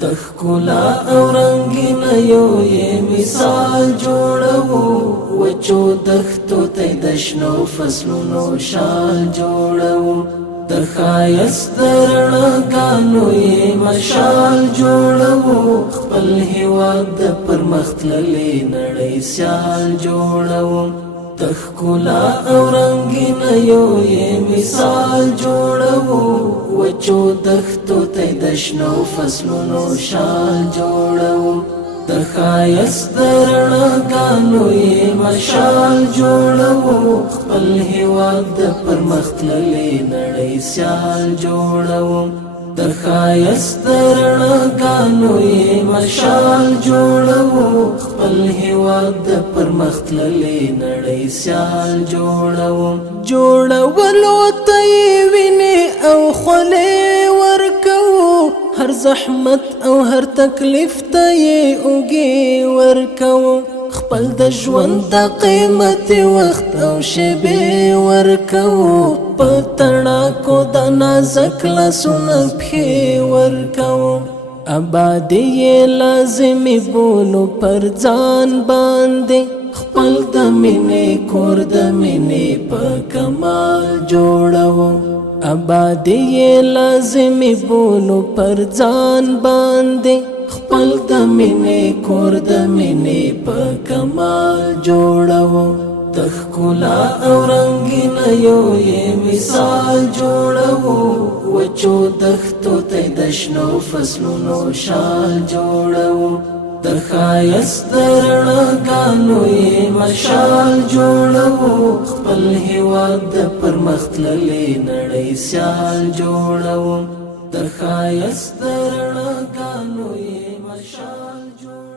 تخکلا او رنگین یو یې مثال جوړو وچو دښتو ته د شنو فصلونو شال جوړو د ښایست د رڼاګانو یې مشال جوړو خپل هېواد د پرمختللې نړۍ سیال جوړو تخکلا او رنگین یو یې مثال جوړو وچو دښتو ته د شنو فصلونو شال جوړو د ښایست د رڼاګانو یې مشال جوړو خپل هېواد د پرمختللې نړۍ سیال جوړو د ښایست د رڼاګانو یې مشال جوړو خپل هېواد د پرمختللې نړۍ سیال جوړولو ته یې وینې او خولې ورکوو هر زحمت او هر تکلیف ته یې اوږې ورکوو خپل د ژوند د قیمت وخت او شیبې ورکوو په تڼاکو د نازک لاسونه پښې ورکوو آبادي یې لازمي بولو پر ځان باندې خپل د مینې کور د مینې په کمال جوړوو آبادي یې لازمي بولو پر ځان باندې خپل د مینې کور د مینې په کمال جوړوو تخکلا او رنگین یو یې مثال جوړو وچو دښتو ته د شنو فصلونو شال جوړو د ښایست د رڼاګانو یې مشال جوړو خپل هېواد د پرمختللې نړۍ سیال جوړو د ښایست د رڼاګانو یې مشال جوړو